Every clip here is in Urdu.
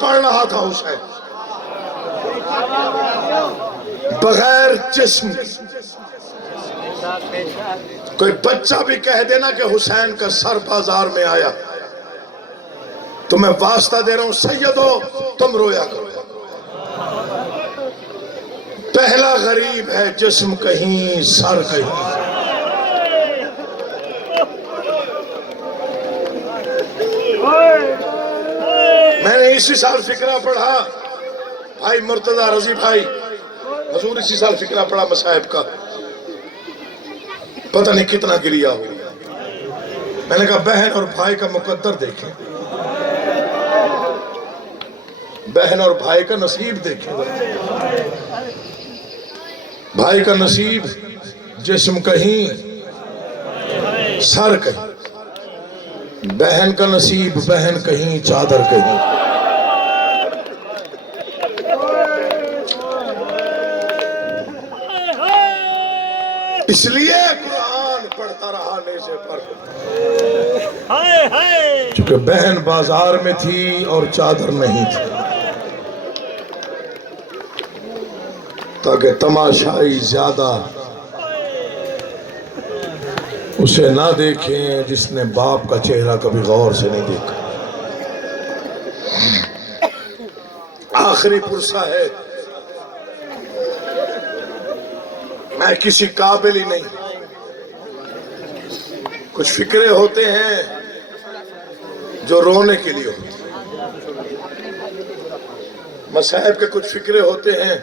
پڑھ رہا تھا حسین بغیر جسم. کوئی بچہ بھی کہہ دینا کہ حسین کا سر بازار میں آیا تو میں واسطہ دے رہا ہوں سیدو تم رویا کرو. پہلا غریب ہے جسم کہیں سر کہیں. میں نے اسی سال فقرہ پڑھا بھائی مرتضی رضی بھائی حضور اسی سال فقرہ پڑھا مصائب کا. پتہ نہیں کتنا گریا ہو. میں نے کہا بہن اور بھائی کا مقدر دیکھیں, بہن اور بھائی کا نصیب دیکھیں. بھائی کا نصیب جسم کہیں سر کہیں, بہن کا نصیب بہن کہیں چادر کہیں. اس لیے قرآن پڑھتا رہا نیزے پر, چونکہ بہن بازار میں تھی اور چادر نہیں تھی, تاکہ تماشائی زیادہ اسے نہ دیکھیں جس نے باپ کا چہرہ کبھی غور سے نہیں دیکھا. آخری پرسہ ہے, میں کسی قابل ہی نہیں. کچھ فکرے ہوتے ہیں جو رونے کے لیے ہوتے ہیں, مصائب کے کچھ فکرے ہوتے ہیں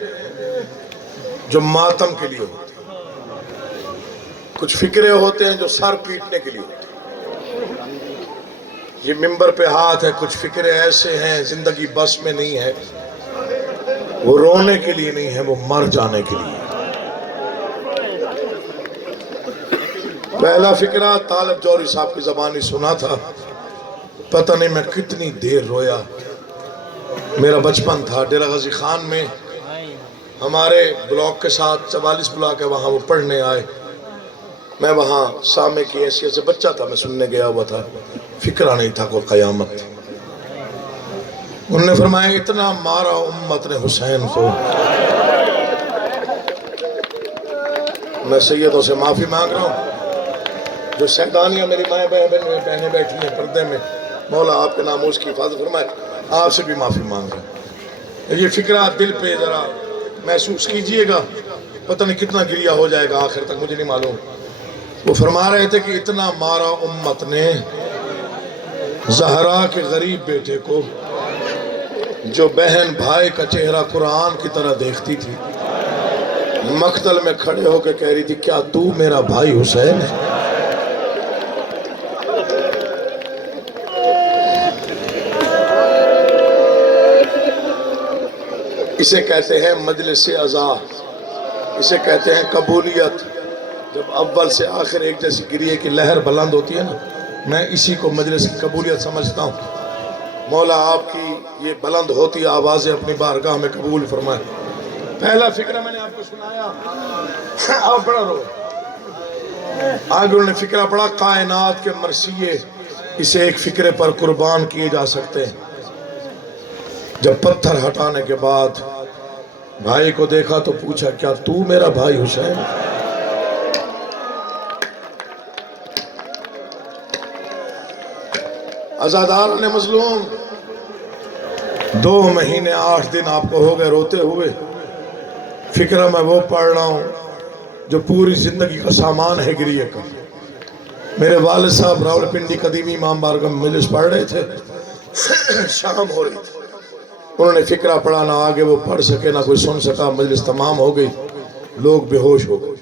جو ماتم کے لیے ہوتے ہیں, کچھ فکرے ہوتے ہیں جو سر پیٹنے کے لیے ہوتے ہیں. یہ ممبر پہ ہاتھ ہے, کچھ فکرے ایسے ہیں زندگی بس میں نہیں ہے, وہ رونے کے لیے نہیں ہے, وہ مر جانے کے لیے. پہلا فکرہ طالب جوہری صاحب کی زبانی سنا تھا, پتہ نہیں میں کتنی دیر رویا. میرا بچپن تھا ڈیرہ غازی خان میں, ہمارے بلاک کے ساتھ 44 بلاک ہے, وہاں وہ پڑھنے آئے. میں وہاں سامع کی حیثیت سے بچہ تھا, میں سننے گیا ہوا تھا, فکرہ نہیں تھا کوئی قیامت. انہوں نے فرمایا اتنا مارا امت نے حسین کو. میں سیدوں سے معافی مانگ رہا ہوں, جو سیدانیاں میری مائیں بہنیں بیٹھی ہیں پردے میں, مولا آپ کے ناموس کی حفاظت فرمائے. آپ سے بھی معافی مانگ رہا ہوں. یہ فکرہ دل پہ ذرا محسوس کیجئے گا, پتہ نہیں کتنا گریہ ہو جائے گا آخر تک, مجھے نہیں معلوم. وہ فرما رہے تھے کہ اتنا مارا امت نے زہرا کے غریب بیٹے کو, جو بہن بھائی کا چہرہ قرآن کی طرح دیکھتی تھی, مقتل میں کھڑے ہو کے کہہ رہی تھی کیا تو میرا بھائی حسین ہے؟ اسے کہتے ہیں مجلس عزا, اسے کہتے ہیں قبولیت. جب اول سے آخر ایک جیسی گریے کی لہر بلند ہوتی ہے نا, میں اسی کو مجلس کی قبولیت سمجھتا ہوں. مولا آپ کی یہ بلند ہوتی آوازیں اپنی بارگاہ میں قبول فرمائے. پہلا فکرہ میں نے آپ کو سنایا, آپ بڑا رو. آگے انہوں نے فکرہ پڑھا کائنات کے مرثیے اسے ایک فکرے پر قربان کیے جا سکتے ہیں. جب پتھر ہٹانے کے بعد بھائی کو دیکھا تو پوچھا کیا تو میرا بھائی حسین؟ عزادار نے مظلوم 2 مہینے 8 دن آپ کو ہو گئے روتے ہوئے. فکرہ میں وہ پڑھ رہا ہوں جو پوری زندگی کا سامان ہے گریہ کا. میرے والد صاحب راولپنڈی قدیمی امام بارگاہ میں مجلس پڑھ رہے تھے, شام ہو رہی تھی. انہوں نے فکرہ پڑھا, نہ آگے وہ پڑھ سکے نہ کوئی سن سکا. مجلس تمام ہو گئی, لوگ بے ہوش ہو گئے.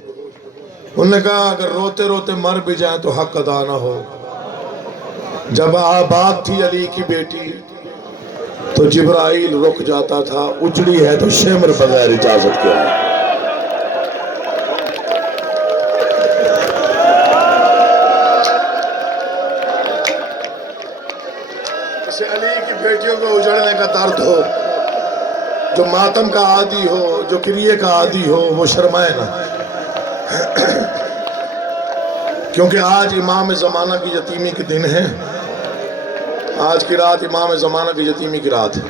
انہوں نے کہا اگر روتے روتے مر بھی جائیں تو حق ادا نہ ہو. جب آباد تھی علی کی بیٹی تو جبرائیل رک جاتا تھا, اجڑی ہے تو شمر بغیر اجازت کے آئے. اسے علی کی بیٹیوں کو اجڑنے کا درد ہو, جو ماتم کا عادی ہو, جو کریے کا عادی ہو, وہ شرمائے نہ. کیونکہ آج امام زمانہ کی یتیمی کے دن ہیں. آج کی رات امام زمانہ کی یتیمی کی رات ہے،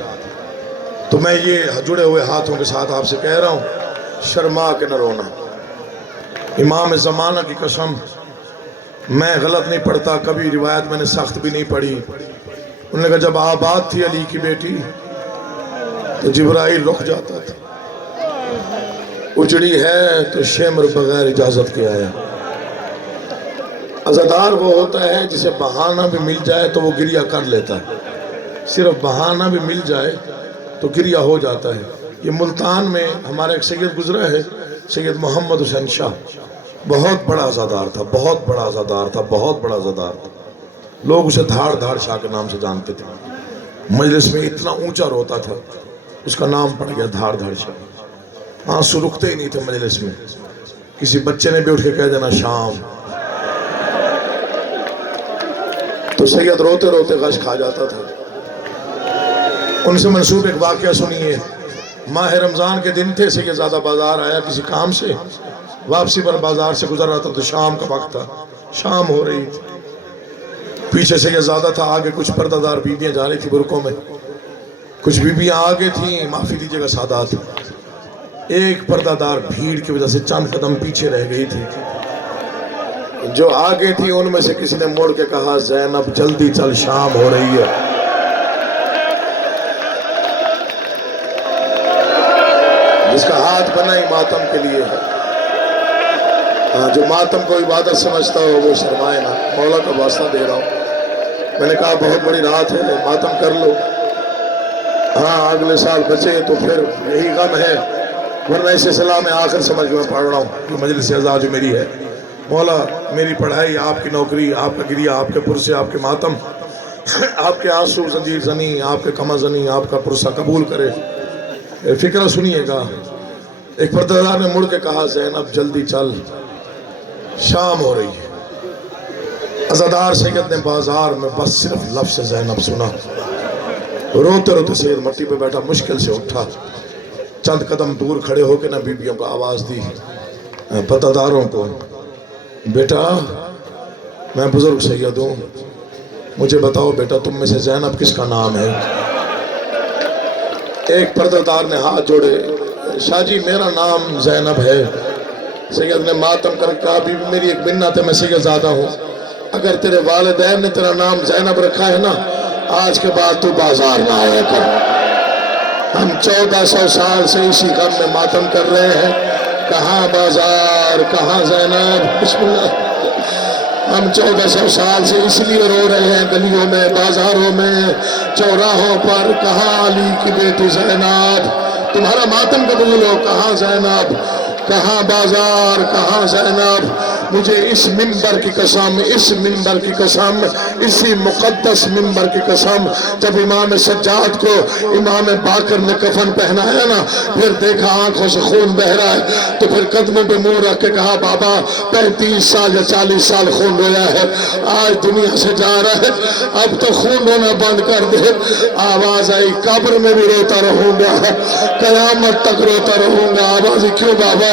تو میں یہ جڑے ہوئے ہاتھوں کے ساتھ آپ سے کہہ رہا ہوں، شرما کے نہ رونا۔ امام زمانہ کی قسم، میں غلط نہیں پڑھتا، کبھی روایت میں نے سخت بھی نہیں پڑھی۔ انہوں نے کہا جب آباد تھی علی کی بیٹی تو جبرائیل رک جاتا تھا، اجڑی ہے تو شمر بغیر اجازت کے آیا۔ عزادار وہ ہوتا ہے جسے بہانہ بھی مل جائے تو وہ گریہ کر لیتا ہے، صرف بہانہ بھی مل جائے تو گریہ ہو جاتا ہے۔ یہ ملتان میں ہمارا ایک سید گزرا ہے، سید محمد حسین شاہ، بہت بڑا عزادار تھا، بہت بڑا عزادار تھا، بہت بڑا عزادار تھا۔ لوگ اسے دھاڑ دھاڑ شاہ کے نام سے جانتے تھے، مجلس میں اتنا اونچا روتا تھا، اس کا نام پڑ گیا دھاڑ دھاڑ شاہ۔ آنسو رکتے ہی نہیں تھے مجلس میں، کسی بچے نے بھی اٹھ کے کہہ دینا شام، تو سید روتے روتے غش کھا جاتا تھا۔ ان سے منسوب ایک واقعہ سنیے، ماہ رمضان کے دن تھے، سید زادہ بازار آیا کسی کام سے، واپسی پر بازار سے گزر رہا تھا تو شام کا وقت تھا، شام ہو رہی تھی، پیچھے سید زادہ تھا، آگے کچھ پردہ دار بیویاں جا رہی تھی برقعوں میں، کچھ بیویاں آگے تھیں، معافی دیجیے گا سادات، ایک پردہ دار بھیڑ کی وجہ سے چند قدم پیچھے رہ گئی تھی۔ جو آگے تھی ان میں سے کسی نے موڑ کے کہا زینب جلدی چل شام ہو رہی ہے۔ جس کا ہاتھ بنا ہی ماتم کے لیے ہے، جو ماتم کو عبادت سمجھتا ہو وہ شرمائے نا، مولا کا واسطہ دے رہا ہوں۔ میں نے کہا بہت بڑی رات ہے، ماتم کر لو، ہاں اگلے سال بچے تو پھر یہی غم ہے، ورنہ اس سلسلہ میں آخر سمجھ کے میں پڑھ رہا ہوں جو مجلس اعزاز جو میری ہے۔ مولا میری پڑھائی، آپ کی نوکری، آپ کا گریہ، آپ کے پرسے، آپ کے ماتم، آپ کے آنسو زنجیر زنی، آپ کے کمر زنی، آپ کا پرسہ قبول کرے۔ فکرہ سنیے گا، ایک پردہ دار نے مڑ کے کہا زینب جلدی چل شام ہو رہی ہے۔ عزادار سید نے بازار میں بس صرف لفظ زینب سنا، روتے روتے سید مٹی پہ بیٹھا، مشکل سے اٹھا، چند قدم دور کھڑے ہو کے نہ بیبیوں کو آواز دی، پردہ داروں کو، بیٹا میں بزرگ سید ہوں، مجھے بتاؤ بیٹا تم میں سے زینب کس کا نام ہے؟ ایک پردہ دار نے ہاتھ جوڑے، شاہ جی میرا نام زینب ہے۔ سید نے ماتم کر کہا بی بی میری ایک منت ہے، میں سید زادہ ہوں، اگر تیرے والدین نے تیرا نام زینب رکھا ہے نا، آج کے بعد تو بازار نہ آیا کر۔ ہم 1400 سال سے اسی غم میں ماتم کر رہے ہیں، کہاں بازار کہاں زینب، بسم اللہ۔ ہم 1400 سال سے اس لیے رو رہے ہیں، گلیوں میں، بازاروں میں، چوراہوں پر، کہاں علی کی بیٹی زینب، تمہارا ماتم قبول ہو، کہاں زینب، کہاں بازار کہاں زینب۔ مجھے اس منبر کی قسم، اس منبر کی قسم، اسی مقدس منبر کی قسم، جب امام سجاد کو امام باقر نے کفن پہنایا نا، پھر دیکھا آنکھوں سے خون بہ رہا ہے، تو پھر قدموں پہ منہ رکھ کے کہا بابا 35 سال یا 40 سال خون رویا ہے، آج دنیا سے جا رہا ہے، اب تو خون رونا بند کر دے۔ آواز آئی قبر میں بھی روتا رہوں گا، قیامت تک روتا رہوں گا۔ آواز کیوں بابا؟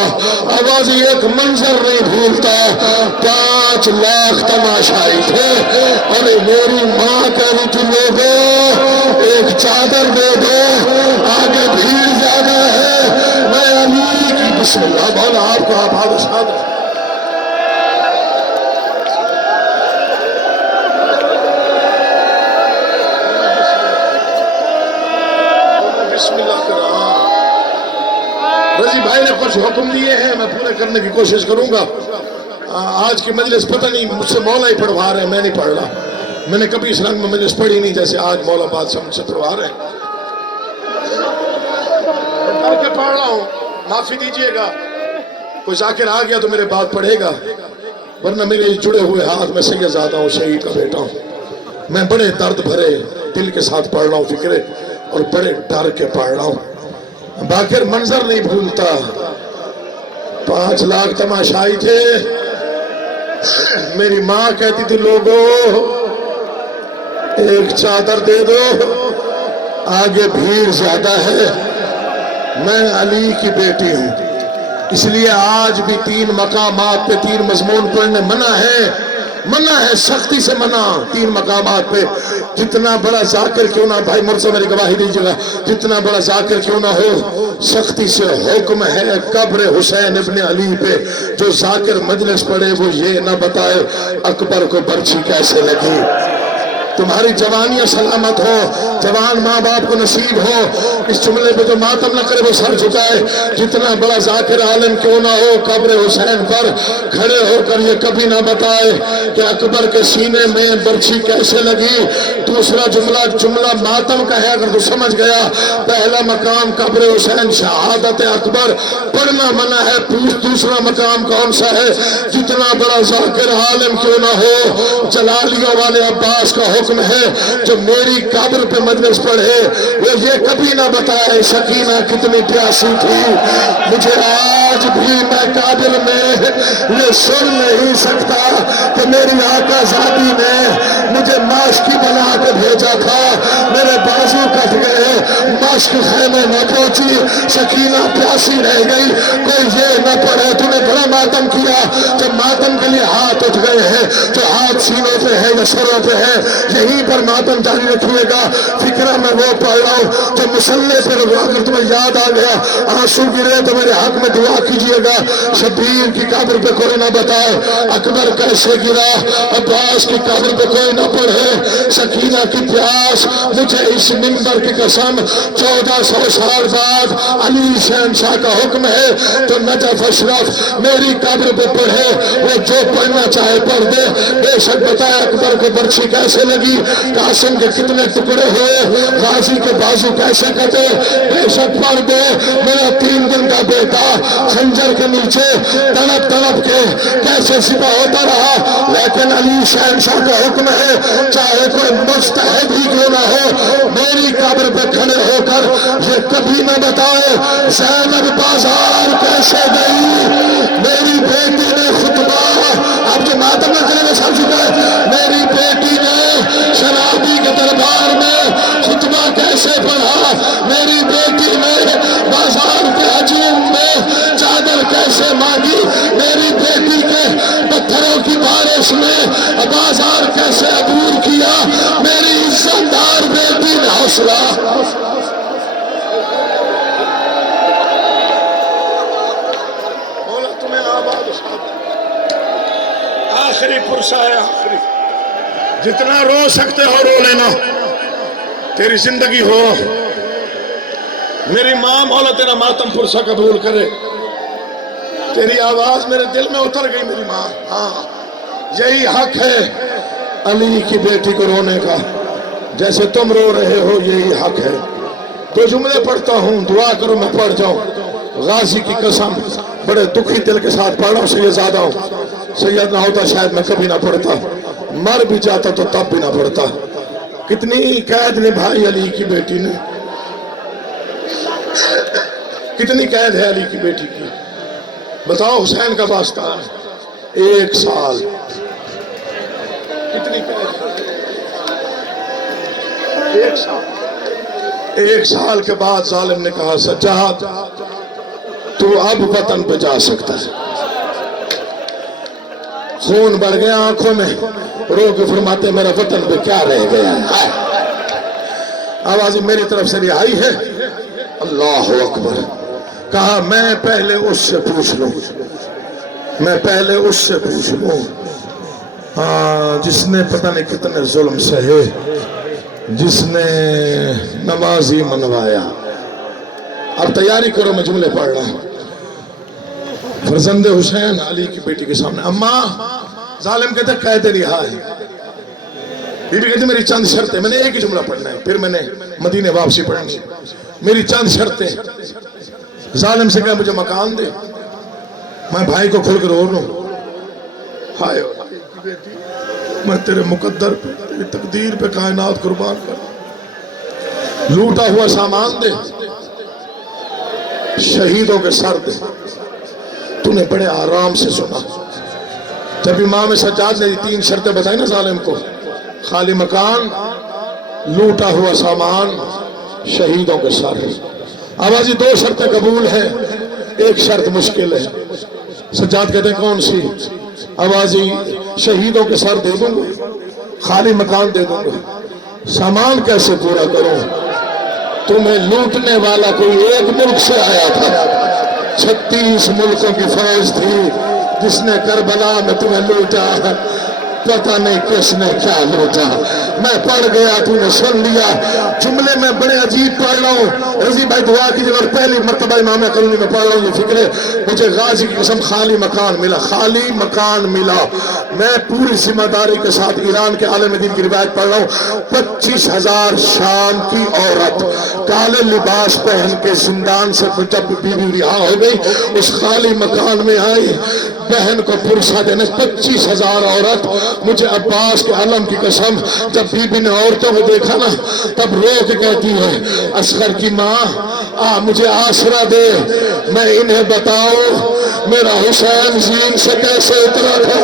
آواز ایک منظر نہیں بھولتا، 5 لاکھ تماشائی تھے، اور میری ماں کہہ رہی تھی لوگوں ایک چادر دے دو، آگے بھیڑ زیادہ ہے، میں علی کی بسم اللہ مولا آپ کو آباد شاد بسم اللہ کر رہا۔ رضی بھائی نے کچھ حکم دیے ہیں، میں پورے کرنے کی کوشش کروں گا۔ آج کی مجلس پتہ نہیں مجھ سے مولا ہی پڑھوا رہے ہیں، میں نہیں پڑھ رہا، میں نے کبھی اس رنگ میں مجلس پڑھی نہیں جیسے آج مولا بادشاہ مجھ سے پڑھوا رہے ہیں۔ کر کے پڑھ رہا ہوں، معافی دیجئے گا، کوئی ذاکر آ گیا تو میرے بات پڑھے گا، ورنہ میرے جڑے ہوئے ہاتھ میں سید زادہ ہوں، شہید کا بیٹا ہوں، میں بڑے درد بھرے دل کے ساتھ پڑھ رہا ہوں فکرے، اور بڑے ڈر کے پڑھ رہا ہوں۔ باقر منظر نہیں بھولتا، 5 لاکھ تماشائی تھے، میری ماں کہتی تھی لوگوں ایک چادر دے دو، آگے بھیڑ زیادہ ہے، میں علی کی بیٹی ہوں، اس لیے آج بھی 3 مقامات پہ 3 مضمون پڑھنے منع ہے۔ منع ہے، سختی سے منع، 3 مقامات پہ. جتنا بڑا ذاکر کیوں نہ، بھائی مرزا میری گواہی دیجیے گا، جتنا بڑا ذاکر کیوں نہ ہو، سختی سے حکم ہے قبر حسین ابن علی پہ. جو ذاکر مجلس پڑھے وہ یہ نہ بتائے اکبر کو برچھی کیسے لگی. تمہاری جوانیاں سلامت ہو، جوان ماں باپ کو نصیب ہو، اس جملے پہ جو ماتم نہ کرے وہ سر جھکائے. جتنا بڑا ذاکر عالم کیوں نہ ہو، قبر حسین پر کھڑے ہو کر یہ کبھی نہ بتائے کہ اکبر کے سینے میں برچھی کیسے لگی. دوسرا جملہ ماتم کا ہے، اگر تو سمجھ گیا. پہلا مقام قبر حسین شہادت اکبر پڑھنا منع ہے. دوسرا مقام کون سا ہے؟ جتنا بڑا ذاکر عالم کیوں نہ ہو، جلالیہ والے عباس کا حکم ہے جو میری قبر پہ مجلس پڑھے وہ یہ کبھی نہ بتائے سکینہ کتنی پیاسی تھی. مجھے آج بھی میں قابل میں یہ سن نہیں سکتا کہ میری آقا زادی نے مجھے ماشکی بنا کے بھیجا تھا، میرے بازو کٹ گئے، ماشک خیمے نہ پہنچی، سکینہ پیاسی رہ گئی. کوئی یہ نہ پڑھے تو نے بڑا ماتم کیا. جب ماتم کے لیے ہاتھ اٹھ گئے ہیں، جو ہاتھ سینوں پہ ہے یا سروں پہ ہے، یہیں پر ماتم جاری رکھیے گا. فکرہ میں وہ پڑھ رہا ہوں جو مسلح پہ اگر تمہیں یاد آ گیا، آنسو گرے تو میرے حق میں دعا کیجئے گا. شبیر کی قبر پہ کوئی نہ بتائے اکبر کیسے گرا، عباس کی قبر پہ کوئی نہ پڑھے سکینہ کی پیاس. مجھے اس منبر کی قسم 1400 سال بعد علی شہنشاہ کا حکم ہے تو نجف اشرف میری قبر پہ پڑھے، وہ جو پڑھنا چاہے پڑھ دے. بے شک بتائے اکبر کو برچھی کیسے لگی، قاسم کے کتنے ٹکڑے ہوئے، غازی کے بازو کیسے کٹے. بے شک پڑھ دے. میرا 3 دن کا بیٹا خنجر کے نیچے تڑپ تڑپ کے کیسے سپاہ ہوتا رہا، لیکن علی شہنشاہ کا حکم ہے چاہے کوئی مجتہد ہی کیوں نہ ہو، میری قبر پہ کھڑے ہو کر یہ کبھی نہ بتائے زینب بازار کیسے گئی. میری بیٹی نے خطبہ، اب جو ماتم نہ کرے وہ سمجھ چکا ہے، میری بیٹی نے شرابی کے دربار میں خطبہ کیسے پڑھا، میری بیٹی نے بازار کے ہجوم میں چادر کیسے مانگی، میری بیٹی کے پتھروں کی بارش میں بازار کیسے عبور کیا. میری عزت دار بیٹی نے حوصلہ. مولا تمہیں آباد آخری پرسہ ہے، آخری جتنا رو سکتے ہو رو لینا. تیری زندگی ہو، میری ماں مولا تیرا ماتم پرسہ قبول کرے. تیری آواز میرے دل میں اتر گئی میری ماں. ہاں یہی حق ہے علی کی بیٹی کو رونے کا، جیسے تم رو رہے ہو یہی حق ہے. 2 جملے پڑھتا ہوں، دعا کرو میں پڑھ جاؤں. غازی کی قسم بڑے دکھی دل کے ساتھ پڑھ رہا ہوں. سید زیادہ ہوں، سید نہ ہوتا شاید میں کبھی نہ پڑھتا، مر بھی جاتا تو تب بھی نہ پڑھتا. کتنی قید نبھائی علی کی بیٹی نے، کتنی قید ہے علی کی بیٹی کی. بتاؤ حسین کا واسطہ 1 سال، کتنی قید ہے. 1 سال. 1 سال کے بعد ظالم نے کہا سجاد تو اب وطن پہ جا سکتا ہے. خون بڑھ گیا آنکھوں میں، رو کے فرماتے میرا وطن پہ کیا رہ گیا ہے. آواز میری طرف سے رہائی ہے. اللہ اکبر. کہا میں پہلے اس سے پوچھ لوں، میں پہلے اس سے پوچھ لوں، ہاں جس نے پتہ نہیں کتنے ظلم سہے، جس نے نمازی منوایا. اب تیاری کرو میں جملے پڑھ رہا ہوں. فرزند حسین علی کی بیٹی کے سامنے. اماں ظالم کہتے قید رہا ہے. بی بی کہتی میری چند شرطیں، میں نے ایک ہی جملہ پڑھنا ہے پھر میں نے مدینے واپسی پڑھنی. میری چند شرطیں. ظالم سے کہا مجھے مکان دے، میں بھائی کو کھل کر رو لوں. ہائے بیٹی میں تیرے مقدر پہ، تیری تقدیر پہ کائنات قربان کر. لوٹا ہوا سامان دے، شہیدوں کے سر دے. تو نے بڑے آرام سے سنا. جب امام سجاد نے 3 شرطیں بتائی نا ظالم کو، خالی مکان، لوٹا ہوا سامان، شہیدوں کے سر. آوازی 2 شرطیں قبول ہیں، 1 شرط مشکل ہے. سجاد کہتے ہیں کون سی؟ آوازی شہیدوں کے سر دے دوں گا، خالی مکان دے دوں گا، سامان کیسے پورا کروں؟ تمہیں لوٹنے والا کوئی ایک ملک سے آیا تھا، 36 ملکوں کی فوج تھی جس نے کربلا میں تمہیں لوٹا، پتہ نہیں کس نے کیا لوٹا۔ میں پڑھ گیا، تو نے سن لیا۔ جملے میں بڑے عجیب پڑھ رہا ہوں، رضی بھائی دعا کیجئے، اور پہلی مرتبہ امام قرنی میں پڑھ رہا ہوں یہ فکرے، مجھے غازی کی قسم خالی مکان ملا، خالی مکان ملا۔ میں پوری ذمہ داری کے ساتھ ایران کے عالم دین کی روایت پڑھ رہا ہوں، 25,000 شام کی عورت کالے لباس پہن کے زندان سے جب بیوی رہا ہو گئی، اس خالی مکان میں آئی، بہن کو پرسہ دینے 25,000 عورت۔ مجھے عباس کے علم کی قسم، جب بی بی نے عورتوں کو دیکھا نا، تب رو کے کہتی ہے، اصغر کی ماں مجھے آسرا دے، میں انہیں بتاؤں میرا حسین زین سے کیسے اترا تھا۔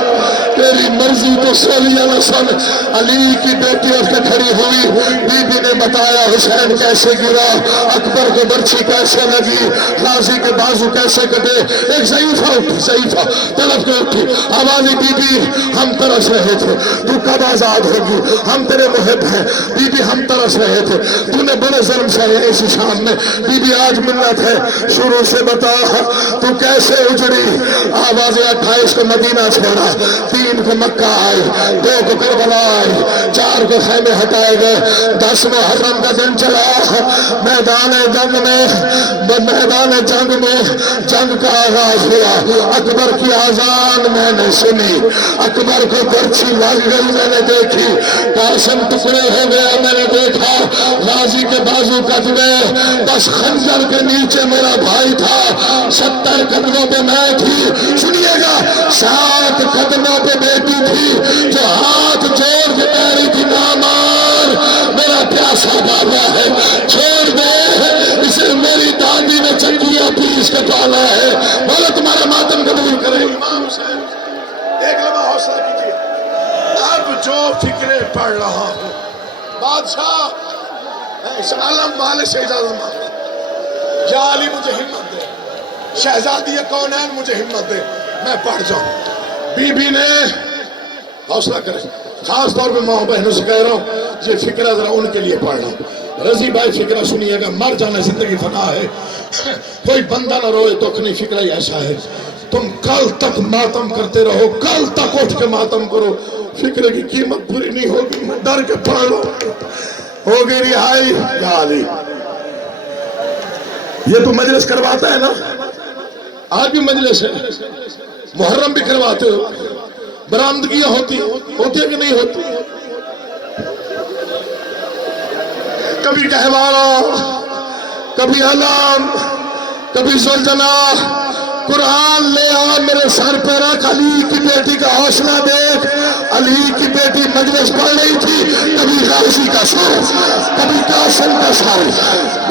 تیری مرضی تو صلی اللہ علیہ وسلم۔ علی کی بیٹی اس کے کھڑی ہوئی، بی بی نے بتایا حسین کیسے گرا، اکبر کو برچھی کیسے لگی، غازی کے بازو کیسے کٹے۔ ایک ضعیفہ اٹھی، ضعیفہ طرف کے اٹھی، آوازی بی بی ہم ترس رہے تھے، تو کب آزاد ہوگی، ہم تیرے محب ہیں۔ بی بی ہم ترس رہے تھے، تو نے بڑے ظلم سہے اسی شام میں، بی بی آج منت ہے، شروع سے بتا تو کیسے اجڑی۔ آواز 28 کو مدینہ چھوڑا، 3 کو مکہ آئے، 2 کو کربلا آئے، 4 کو خیمے ہٹائے گئے، 10 محرم کا دن چلا، میدان جنگ میں جنگ کا آغاز ہوا۔ اکبر کی آذان میں نے سنی، اکبر کو برچھی لگ گئی میں نے دیکھی، قاسم ٹکڑے ہو گیا میں نے دیکھا، غازی کے بازو کٹ گئے، بس خنجر کے نیچے میرا بھائی تھا، 70 قدموں پہ میں تھی، سنیے گا 7 قدموں پہ بیٹی تھی جو ہاتھ جوڑ کے کہہ رہی تھی نا مار، میرا پیاسا بابا ہے، چھوڑ دے اسے، میری دادی نے چنگیاں پیس کے پالا ہے، بولا تمہارا ماتم قبول کرے۔ امام حسین ایک لمحہ حوصلہ کیجئے، اب جو فکرے پڑھ رہا ہوں، بادشاہ میں اس علم والے سے اجازت مانگتا، یا علی مجھے ہمت دے، شہزادی کونین مجھے ہمت دے، میں پڑھ جاؤں۔ بی بی نے حوصلہ کرے، خاص طور پہ ماں بہنوں سے کہہ رہا ہوں، یہ فکرہ ذرا ان کے لیے پڑھ رہا ہوں۔ رضی بھائی فکرہ سنیے گا، مر جانا زندگی فنا ہے، کوئی بندہ نہ روئے تو اپنی فکرہ ہی ایسا ہے، تم کل تک ماتم کرتے رہو، کل تک اٹھ کے ماتم کرو، فکرے کی قیمت پوری نہیں ہوگی، میں ڈر کے پڑھ لو، ہوگی رہائی یا علی۔ یہ تو مجلس کرواتا ہے نا، آج بھی مجلس ہے، محرم بھی کرواتے ہو، برآمدگیاں ہوتی ہے کہ نہیں ہوتی؟ کبھی کہوارا، کبھی علم، کبھی زلزلہ، قرآن لے آ میرے سر پہ رکھ، علی کی بیٹی کا حوصلہ دیکھ، علی کی بیٹی مجلس پڑھ رہی تھی، کبھی غازی کا سر، کبھی قاسم کا سر،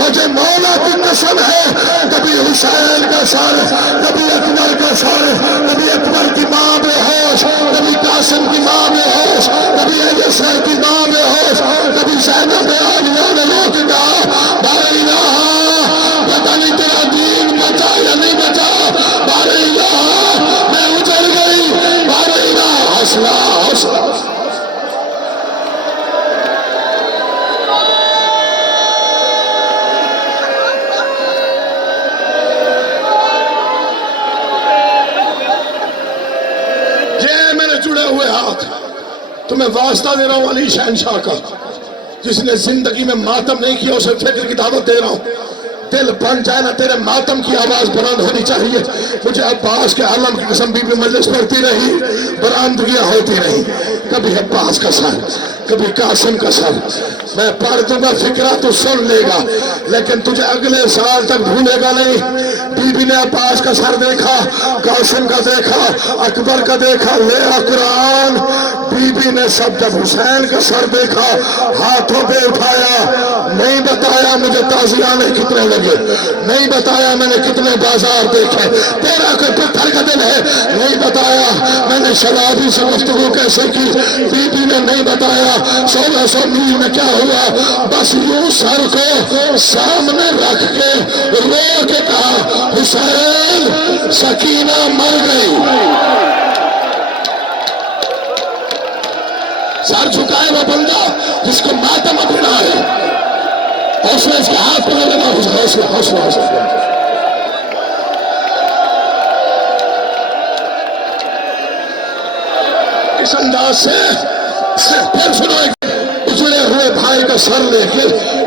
مجھے مولا کی قسم ہے، کبھی حسین کا سر، کبھی اکبر کا سر، کبھی اکبر کی ماں بے ہوش، کبھی قاسم کی ماں بے ہوش، کبھی یسر کی ماں بے ہوش، کبھی زینب عالیہ نے لوگ کہا بارہ الہ، پتہ نہیں تیرا دین بچا یا نہیں بچا، بارہ الہ میں اجڑ گئی، بارہ الہ حوصلہ حوصلہ۔ یہ میرے جڑے ہوئے ہاتھ تمہیں واسطہ دے رہا ہوں علی شہنشاہ کا، جس نے زندگی میں ماتم نہیں کیا اسے فکر کی دعوت دے رہا ہوں، دل بن جائے نا تیرے ماتم کی آواز بلند ہونی چاہیے۔ مجھے عباس کے علم کی قسم بی بی مجلس پڑھتی رہی، برآمدگیاں ہوتی رہی، کبھی عباس کا سر، کبھی قاسم کا سر، میں پڑھ دوں گا فکرہ تو سن لے گا، لیکن تجھے اگلے سال تک بھولے گا نہیں۔ بی بی نے عباس کا سر دیکھا، قاسم کا دیکھا، اکبر کا دیکھا، لے قرآن۔ بی بی نے سب جب حسین کا سر دیکھا ہاتھوں پہ اٹھایا، نہیں بتایا مجھے تازیانے کتنے لگے، نہیں بتایا میں نے کتنے بازار دیکھے، تیرا کوئی پتھر کا دل ہے، نہیں بتایا میں نے شرابی سے گفتگو کیسے کی، بی بی نے نہیں بتایا 1600 میل میں کیا ہوا، بس یوں سر کو سامنے رکھ کے رو کے کہا حسین سکینہ مر گئی۔ سر جھکائے وہ بندہ جس کو ماتم اپنا ہے. حوصلہ اس کے ہاتھ پہ لگا. حوصلہ حوصلہ حوصلہ. اس انداز سے پھر سنو اجڑے ہوئے بھائی کا سر لے کے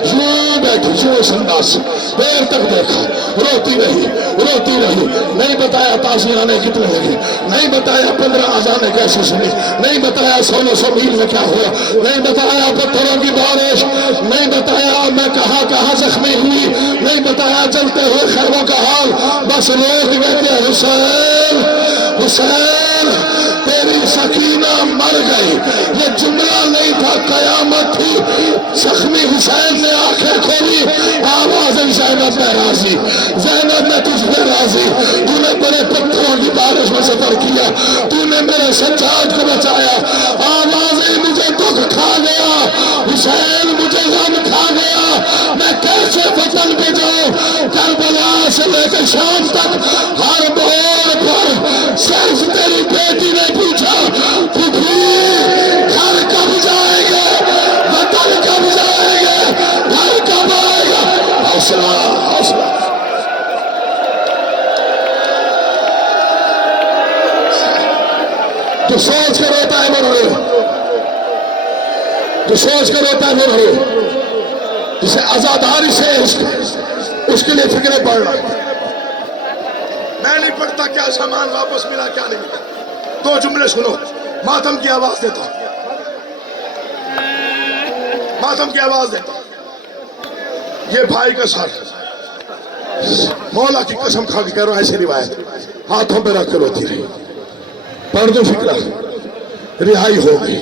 یوں بیٹھی جو اس انداز سے دیر تک دیکھا. روتی رہی روتی رہی. نہیں بتایا تازیانے کتنے لگے, نہیں بتایا 15 اذانیں کیسے سنی, نہیں بتایا 1600 میل میں کیا ہوا, نہیں بتایا پتھروں کی بارش, نہیں بتایا میں کہاں زخمی ہوئی, نہیں بتایا چلتے ہوئے خیموں کا حال. بس روز کہتے حسین حسین تیری سکینہ مر گئی. یہ جملہ نہیں تھا, قیامت تھی. زخمی حسین نے آنکھیں کھولی, آواز زینب میں راضی, زینب میں تجھ پہ راضی. تو نے بڑے پتھروں کی بارش میں سفر کیا, تو نے میرے سجاد کو بچایا. آوازیں مجھے دکھ کھا گیا, حسین مجھے غم کھا گیا. میں کیسے وطن پہ جاؤں؟ کربلا سے لے کے شام تک ہر موڑ پر صرف تیری بیٹی نے پوچھا پھوپھی گھر کب جائیں گے, وطن کب جائیں گے, گھر کب آئے گا. حوصلہ حوصلہ. تو سوچ کر روتا ہے مرحوم, تو سوچ کر روتا ہے مرحوم. جسے آزاداری سے اس کے لیے فکریں پڑھ رہا. میں نہیں پڑھتا کیا سامان واپس ملا کیا نہیں ملا. 2 جملے سنو, ماتم کی آواز دیتا ہوں, ماتم کی آواز دیتا ہوں. یہ بھائی کا سر, مولا کی قسم کھا کے کہہ رہا ہوں, ایسی روایت ہاتھوں پہ رکھ کر روتی رہی. پڑھ دو فکرہ, رہائی ہو گئی.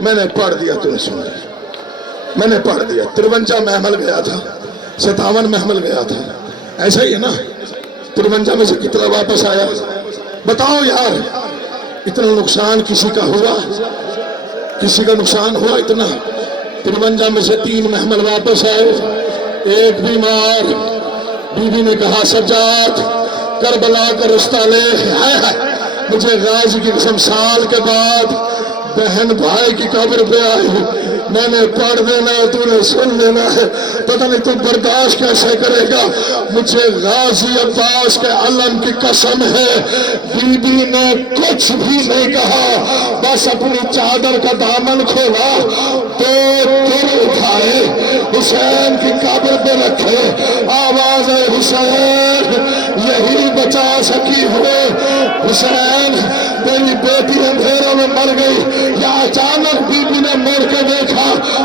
میں نے پڑھ دیا, تو نے سن لیا. میں نے پڑھ دیا. 53 میں حمل گیا تھا, 57 میں حمل گیا تھا. ایسا ہی ہے نا, 53 میں سے کتنا واپس آیا بتاؤ یار. اتنا نقصان کسی کا ہوا, کسی کا نقصان ہوا اتنا. 53 میں سے 3 میں حمل واپس آئے. ایک بیمار, بی بی نے کہا سجاد کربلا کا رستہ لے. مجھے غازی کی قسم سال کے بعد بہن بھائی کی قبر پہ آئی. میں نے پڑھ دینا ہے, تو نے سن لینا ہے. پتہ نہیں تو برداشت کیسے کرے گا. مجھے غازی عباس کے علم کی قسم ہے, بی بی نے کچھ بھی نہیں کہا, بس اپنی چادر کا دامن کھولا, تو تر اٹھائے, حسین کی قبر پہ رکھے. آواز ہے حسین یہی بچا سکی ہو. حسین تیری بیٹی اندھیروں میں مر گئی. یا اچانک بی بی نے مڑ کے دیکھا,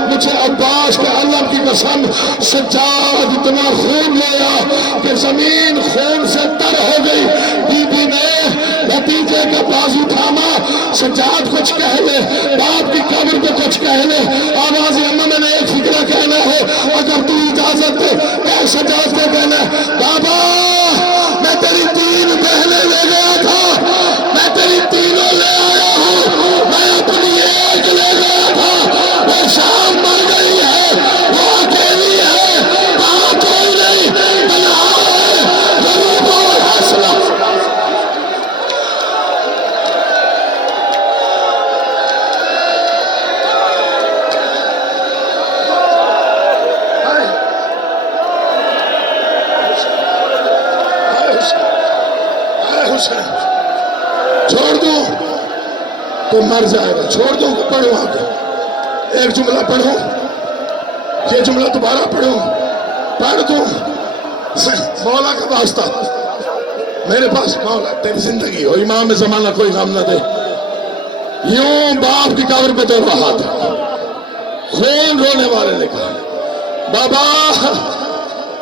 مجھے عباس کے علم کی قسم سجاد اتنا خون لیا کہ زمین خون سے تر ہو گئی. بی بی نے بھتیجے کا بازو تھاما, سجاد کچھ کہہ لے, باپ کی قبر پہ کچھ کہہ لے. آواز اما میں نے ایک فکرہ کہنا ہے, اگر تو اجازت دے اے سجاد کو کہنا, بابا میں تیری 3 بہنیں لے گیا تھا, میں تیری تینوں لے آیا ہوں. میں اپنی ایک لے گیا تھا, وہ شام مر گئی ہے, وہ اکیلی ہے, وہاں کوئی نہیں, تنہا ہے, غریب اور حاصلہ. چھوڑ دوں تو مر جائے گا, چھوڑ دوں تو پڑھو آگے. ایک جملہ پڑھو, یہ جملہ دوبارہ پڑھو, پڑھ دوں. مولا کا واسطہ میرے پاس, مولا تیری زندگی ہو, امام زمانہ کوئی غم نہ دے. یوں باپ کی قبر پہ تو رہا تھا, خون رونے والے نے کہا بابا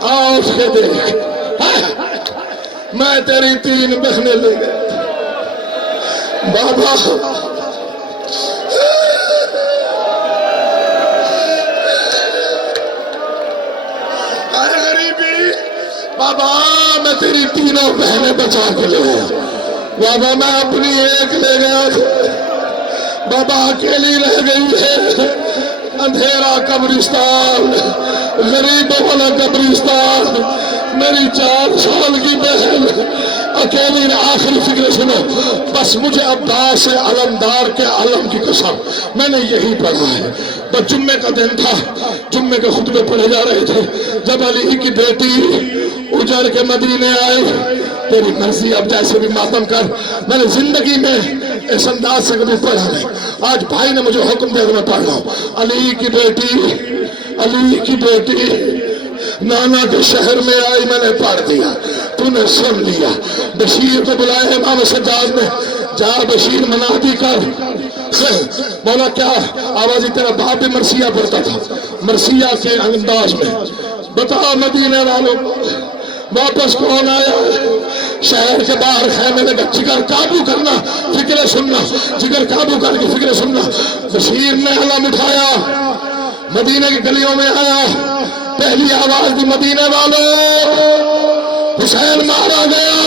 آؤ اٹھ کے دیکھ, میں تیری 3 بہنیں لے گیا. بابا اے غریبی, بابا میں تیری 3 بہنیں بچا کے لے گیا. بابا میں اپنی ایک لے گیا تھا, بابا اکیلی رہ گئی ہے. اندھیرا قبرستان, غریبوں والا قبرستان, میری 4 سال کی بہن اکیلی نے آخری فکر سنو، بس مجھے عباس علمدار کے علم کی قسم میں نے یہی پڑھا ہے۔ بس جمعے کا دن تھا، جمعے کے خطبے پڑھے جا رہے تھے، جب علی کی بیٹی اجڑ کے مدینے آئے، تیری مرضی اب جیسے بھی ماتم کر، میں نے زندگی میں اس انداز سے کبھی پڑھا نہیں، آج بھائی نے مجھے حکم دیا کہ میں پڑھ رہا ہوں۔ علی کی بیٹی نانا کے شہر میں آئی، میں نے پڑھ دیا، تو نے سن لیا۔ بشیر کو بلایا امام سجاد نے، جا بشیر منادی کر۔ مولا کیا آوازی، تیرا باپ بھی مرثیہ پڑھتا تھا، مرثیہ کے انداز میں بتا مدینے والوں واپس کون آیا؟ شہر کے باہر خیمے لگا، جگر قابو کرنا، فکر سننا، جگر قابو کر کے فکر سننا۔ بشیر نے علم اٹھایا، مدینے کی گلیوں میں آیا، پہلی آواز دی مدینے والوں حسین مارا گیا،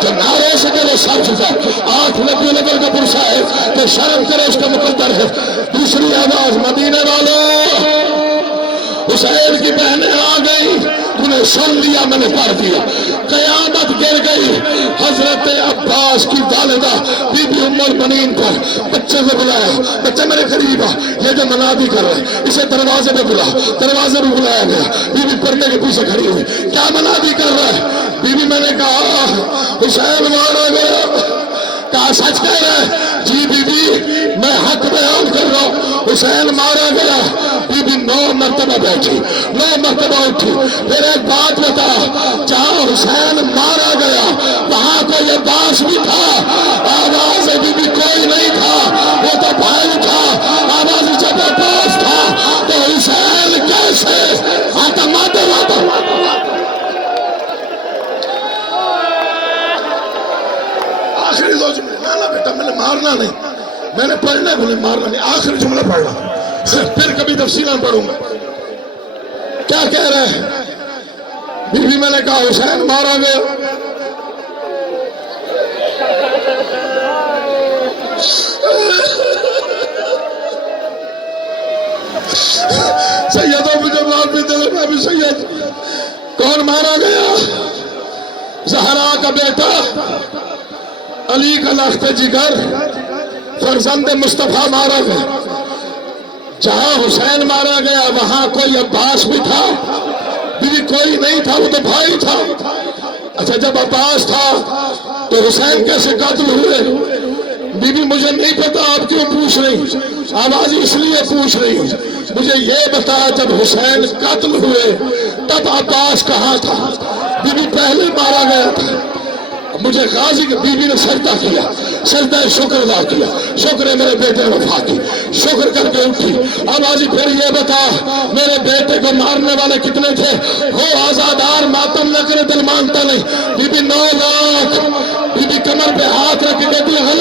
تو نعرے سے کرے سر جھکا، 8 نبی نگر کا پرسا ہے کہ شرم کرے اس کا مقدر ہے۔ دوسری آواز مدینے والوں حسین کی بہنیں آ گئی، تو نے سن لیا، میں نے پڑھ دیا۔ قیامت گر گئی، حضرت عباس کی والدہ بی بی ام المؤمنین پر بچے سے بلایا، بچے میرے قریب آ، یہ جو منادی کر رہے ہیں اسے دروازے پہ بلا، دروازے پہ بلایا گیا، بی بی پردے کے پیچھے کھڑی ہوئی، کیا منادی کر رہا ہے؟ بی بی میں نے کہا حسین مارا گیا، کہا سچ کہہ رہا ہے؟ جی بی بی میں حق بیان کر رہا ہوں، حسین مارا گیا۔ بی بی 9 مرتبہ بیٹھی، 9 مرتبہ اٹھی، پھر ایک بات بتا، جہاں حسین مارا گیا وہاں کوئی عباس بھی تھا؟ آواز بی بی کوئی نہیں تھا، وہ تو بھائی تھا۔ آواز جب عباس تھا تو حسین کیسے؟ آتا ماتے ماتا آخری 2 جملے، نانا بیٹا میں نے مارنا نہیں، میں نے پڑھنا ہے، مارنا نہیں، آخری جملہ پڑھنا، پھر کبھی تفصیلاً پڑھوں گا۔ کیا کہہ رہے ہیں؟ بی بی میں نے کہا حسین مارا گیا۔ سیدوں مجھے معاف بھی دے دے، میں بھی سید۔ کون مارا گیا؟ زہرا کا بیٹا علی کا لخت جگر فرزند مصطفیٰ مارا گیا۔ جہاں حسین مارا گیا وہاں کوئی عباس بھی تھا؟ بیوی کوئی نہیں تھا، وہ تو بھائی تھا۔ اچھا جب عباس تھا تو حسین کیسے قتل ہوئے؟ بی بی مجھے نہیں پتا، آپ کیوں پوچھ رہی؟ آواز اس لیے پوچھ رہی، مجھے یہ بتا جب حسین قتل ہوئے تب عباس کہاں تھا؟ بی بی پہلے مارا گیا تھا۔ مجھے غازی کی بی بی نے سجدہ کیا، سجدہ شکر ادا کیا، شکر ہے میرے بیٹے نے وفا کی، شکر کر کے اٹھی۔ آوازی پھر یہ بتا میرے بیٹے کو مارنے والے کتنے تھے؟ ہو آزادار، ماتم نہ کرے دل مانتا نہیں۔ بی بی 9 لاکھ، بی بی کمر پہ ہاتھ رکھ کے کہتی ہے